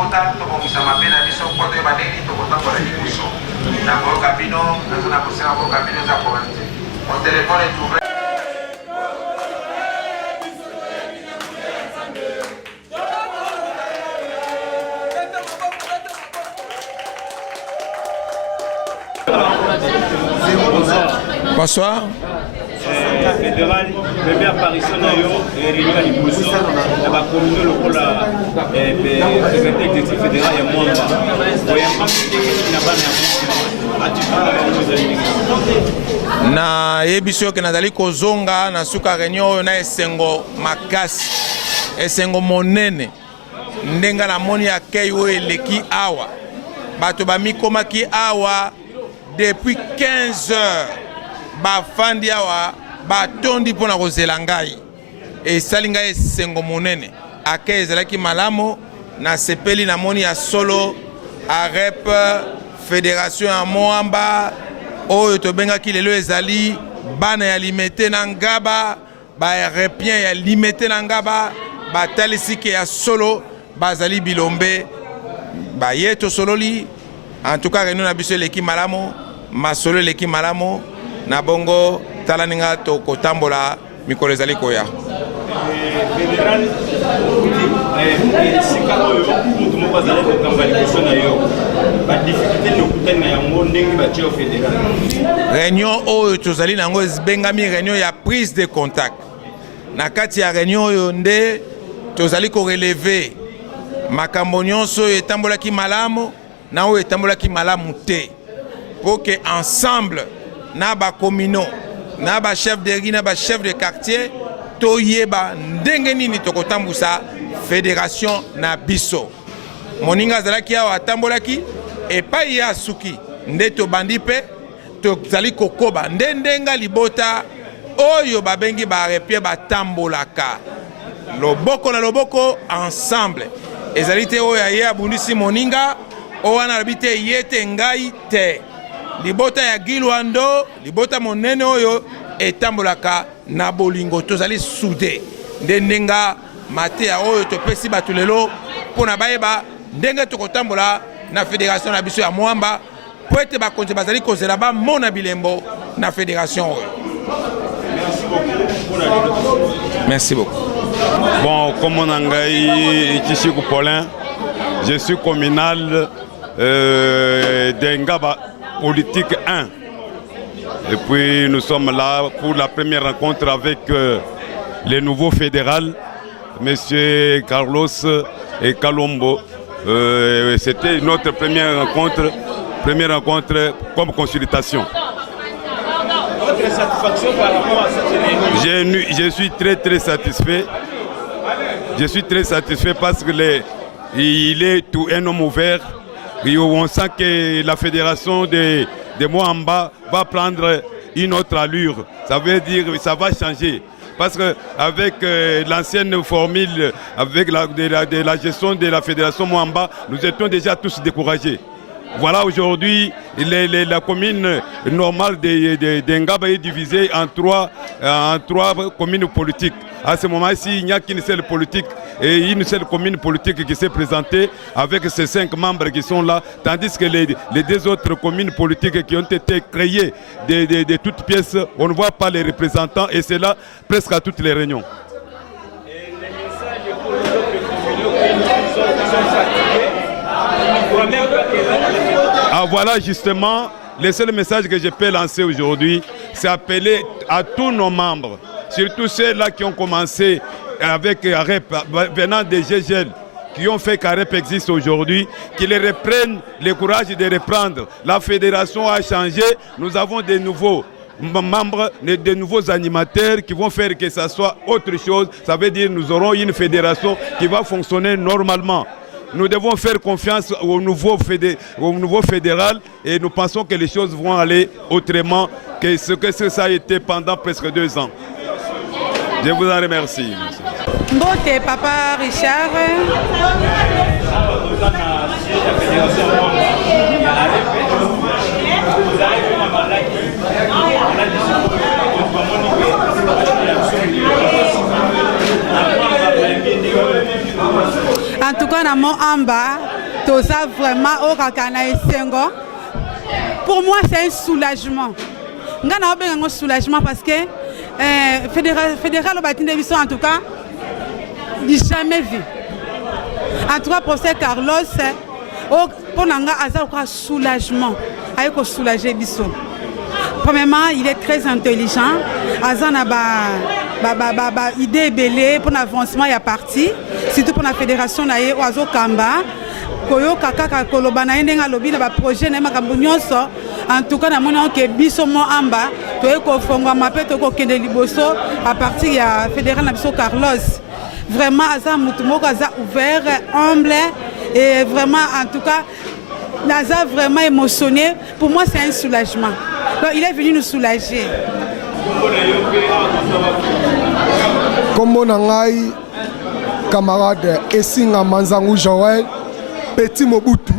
libota tokongisa mabe na biso mpo toyeba ndenge tokotambola liboso na koyoka bino naza na kosenga koyoka bino eza problème te mon téléphone est ouvert. Bonsoir. Fédéral, première apparition et réunion à l'imposition, la communauté locale, présenté exécutif fédéral et Mwamba. Na yebiso ke nazali kozonga na suka réunion na esengo makasi esengo monene ndenga na moni akei oyo eleki awa bato bamikomaki awa depuis 15 heures bafandi awa batondi mpona kozela ngai esali ngai esengo monene ake ezalaki malamu na sepeli na moni ya solo arep fédération ya Mwamba oyo tobengaki lelo ezali bana ya limete na ngaba baerepien ya limete na ngaba batalisi ke ya solo bazali bilombe baye tosololi en tout cas réunion na biso eleki malamu masolo eleki malamu na bongo tala ninga tokotambola mikolo ezali koya fédéral sika oyo mutu moko azali kokamba liboso na yo badifficulté nokutani na yango ndenge batie au fédéral. Réunion oyo tozali nango ezbengami réunion ya prise de contact na kati ya réunion oyo nde tozali koreleve makambo nyonso oyo etambolaki malamu na oyo etambolaki malamu te pour que ensemble na ba communaux na ba chef de rue na ba chef de quartier toyeba ndenge nini tokotambusa fédération na biso moninga azalaki awa atambolaki epai ya suki nde tobandi mpe tozali kokoba nde ndenga libota oyo babengi barepie batambolaka loboko na loboko ensemble ezali te oyo aye abundisi moninga oyo wana alobi te ye te ngai te libota ya Gilwando libota monene oyo etambolaka na bolingo tozali soudé nde ndenga mateya oyo topesi bato lelo mpona bayeba ndenge tokotambola na fédération na biso ya Mwamba po ete bakonzi bazali kozela bamona bilembo na fédération oyo. Merci beaucoup. Bon, comme on a dit, Paulin, je suis communal d'Engaba politique 1. Et puis nous sommes là pour la première rencontre avec les nouveaux fédérales, M. Carlos et Kalombo. C'était notre première rencontre comme consultation. Votre satisfaction par rapport à cette réunion? Je suis très satisfait. Je suis très satisfait parce qu'il est tout un homme ouvert. Et on sent que la fédération de Mwamba va prendre une autre allure. Ça veut dire que ça va changer. Parce qu'avec l'ancienne formule, avec de la gestion de la fédération Mwamba, nous étions déjà tous découragés. Voilà, aujourd'hui, la commune normale d'Engaba est divisée en trois communes politiques. À ce moment-ci, il n'y a qu'une seule politique et une seule commune politique qui s'est présentée avec ces 5 membres qui sont là, tandis que les 2 autres communes politiques qui ont été créées de toutes pièces, on ne voit pas les représentants et c'est là presque à toutes les réunions. Et les messages pour les autres communes qui sont fatigués, ah voilà justement, le seul message que je peux lancer aujourd'hui, c'est appeler à tous nos membres, surtout ceux-là qui ont commencé avec AREP, venant des GGL, qui ont fait qu'AREP existe aujourd'hui, qu'ils reprennent le courage de reprendre. La fédération a changé, nous avons des nouveaux membres, de nouveaux animateurs qui vont faire que ça soit autre chose. Ça veut dire que nous aurons une fédération qui va fonctionner normalement. Nous devons faire confiance au nouveau fédéral et nous pensons que les choses vont aller autrement que ce que ça a été pendant presque 2 ans. Je vous en remercie. Mbote, Papa Richard. En tout cas, dans Mwamba, tout ça vraiment au Kakana et Sengo. Pour moi, c'est un soulagement. Nous avons un soulagement parce que fédéral au bâtiment de en tout cas, j'ai jamais vu. En tout cas, professeur Carlos, pour nous, un soulagement. Il faut soulager Bisso. Premièrement, il est très intelligent. Azan a une idée belle pour l'avancement et la partie, surtout pour la fédération naïe Oazo Kamba. Koyo kaka kolobana yenga lobi na projet na makambo nyonso. En tout cas, na mona ke biso mo amba, to ko fonga mapeto ko kende liboso à partir ya fédéral na biso Carlos. Vraiment Azan mutumoko aza ouvert, humble et vraiment en tout cas Naza vraiment émotionné. Pour moi, c'est un soulagement. Donc, il est venu nous soulager. Comme mon camarade Essinga Manzangou Joël, Petit Mobutu,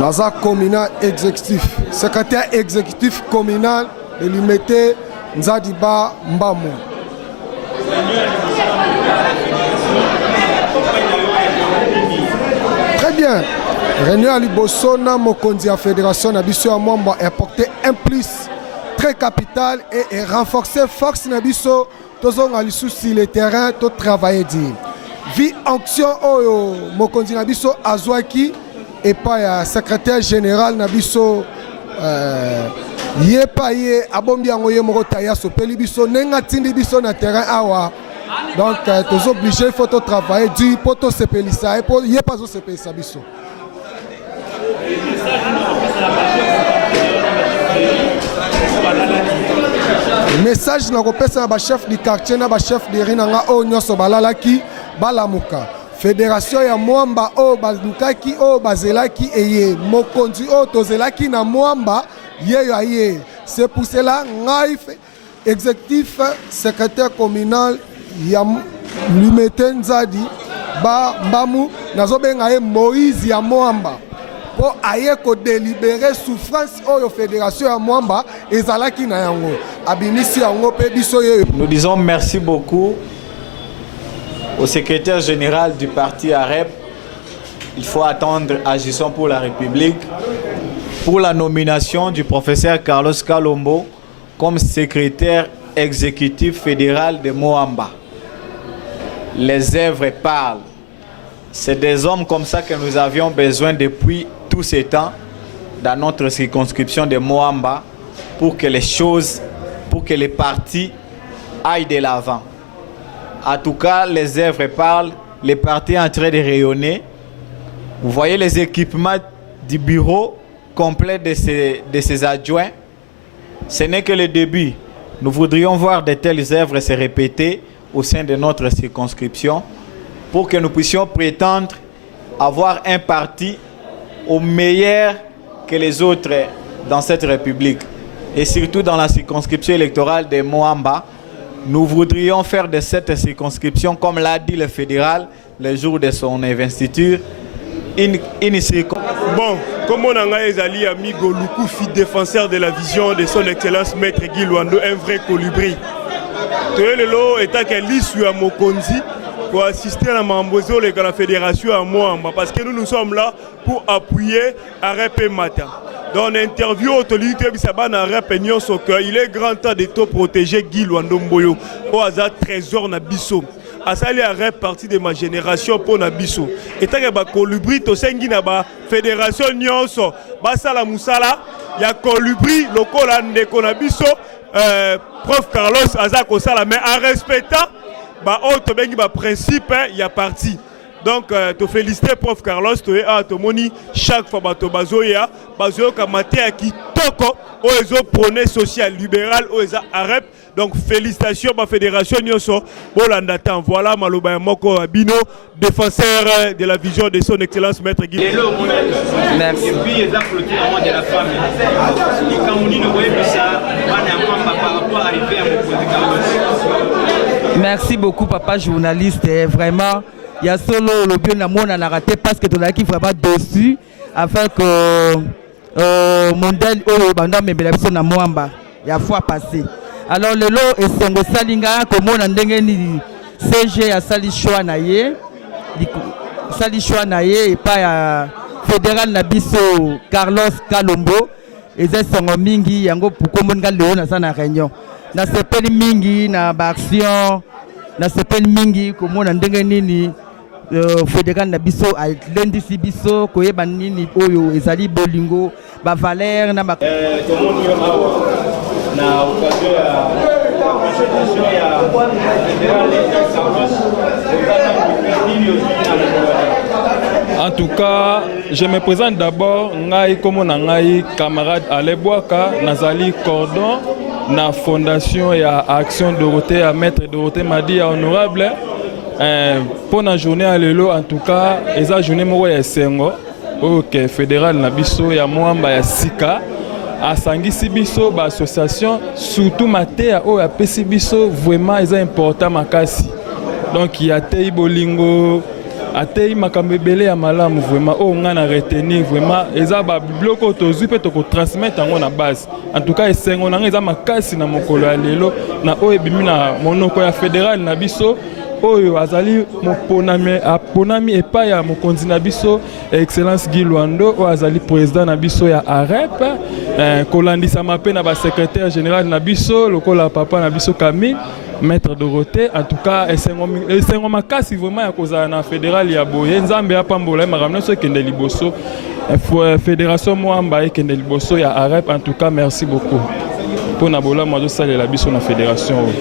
Naza communal exécutif, secrétaire exécutif communal de l'Imité Nzadiba Mbamou. Très bien. Réunion à Libosona, Mokondi à Fédération Nabiso à Mwamba a apporté un plus très capital et renforcé force Nabiso, tous on a sur le terrain, tout travailler dit. Vie action au Mokondi Nabiso Azwaki et pas secrétaire général Nabiso Yepaye Abombiangoye Morotaya Sopeli Biso Nengatindi Biso na terrain awa. Donc, tous obligés, il faut travailler du poto sepelisa et pour y pas au sepelisa biso. Message na kopesa na chef du quartier na chef de rinanga o nyoso balalaki balamuka. Fédération ya Mwamba o bazukaki o bazelaki eye mokonzi o tozelaki na Mwamba yeyo aye. C'est pour cela ngai exécutif secrétaire communal ya Limete Nzadi ba Mbamu nazobenga Moïse ya Mwamba pour aye ko délibérer souffrance oyo fédération ya Mwamba ezalaki na yango abinisi yango pe biso yeyo. Nous disons merci beaucoup au secrétaire général du parti AREP. Il faut attendre Agissons pour la République pour la nomination du professeur Carlos Kalombo comme secrétaire exécutif fédéral de Mwamba. Les œuvres parlent. C'est des hommes comme ça que nous avions besoin depuis tous ces temps dans notre circonscription de Mwamba pour que les choses, pour que les partis aillent de l'avant. En tout cas, les œuvres parlent, les partis sont en train de rayonner. Vous voyez les équipements du bureau complet de ces adjoints. Ce n'est que le début. Nous voudrions voir de telles œuvres se répéter au sein de notre circonscription pour que nous puissions prétendre avoir un parti au meilleur que les autres dans cette République. Et surtout dans la circonscription électorale de Mwamba, nous voudrions faire de cette circonscription, comme l'a dit le fédéral le jour de son investiture, une circonscription. Bon, comme on a Ezali Amigo Lukufi, défenseur de la vision de son excellence Maître Guy Luando, un vrai colibri. Toyelelo étant qu'elle l'issue à Mokonzi pour assister à la fédération à Mwamba parce que nous sommes là pour appuyer AREP Matin. Dans l'interview, il est grand temps de te protéger Guy Luando Mboyo au hasard trésor na biso. Asali AREP partie de ma génération pour na biso. Et tant que colibri to sengi na ba fédération nyonso basala musala ya colibri lokola ndeko na biso. Prof Carlos Azako Sala, mais en respectant le principe, il y a parti. Donc, te féliciter, Prof Carlos, te moni chaque fois que bazoya, qui toko, oezo prôné social libéral, oeza AREP. Donc, félicitations, ma fédération Nyoso, Bolandatan. Voilà, Maloba Moko Bino, défenseur de la vision de son excellence, Maître Guy. Merci. Et puis, ils ont de la famille. Et quand on dit le voyez ça, par rapport à l'arrivée à Merci beaucoup, papa journaliste. Vraiment, il y a solo le bien d'amour à raté parce que tu l'as qui vraiment dessus afin que modèle au bandam mais la personne à Mwamba il y a fois passé. Alors le lot est son salinga comme on a ndenge ni CG à sali choix naie sali choix na ye epai ya fédéral na biso Carlos Kalombo eza songo mingi yango pukombo nga leo na sana réunion na sepeli mingi na ba action na sepeli mingi komona ndenge nini fédéral na biso alendisi biso koyeba nini oyo ezali bolingo ba valeur na ba na occasion ya En tout cas, je me présente d'abord, ngai comme ngai camarade Alebouaka, nazali cordon na fondation ya Action Dorothée à Maître Dorothée Madi honorable. Pour la journée à l'élo, en tout cas, eza journée moko ya sengo, ok fédéral na biso ya mwamba ya sika. Asangisi biso ba association surtout matea o ya pesi biso vraiment eza important makasi. Donc il y a tei bolingo atei makambo ebele ya malamu vraiment o nga na retenir vraiment eza ba biloko tozwi pe toko transmettre yango na base. En tout cas esengo na eza makasi na mokolo ya lelo na o ebimi na monoko ya fédéral na biso oyo azali aponami epai ya mokonzi na biso excellence Guy Luando oyo azali président na biso ya AREP kolandisama mpe na secrétaire général na biso lokola papa na biso Camille Maître Dorothée. En tout cas esengo makasi vraiment ya kozala na fédéral ya boye nzambe apambola makambo nyonso ekende liboso fédération mwamba ekende liboso ya AREP. En tout cas merci beaucoup mpona bolamu azosalela biso na fédération oyo.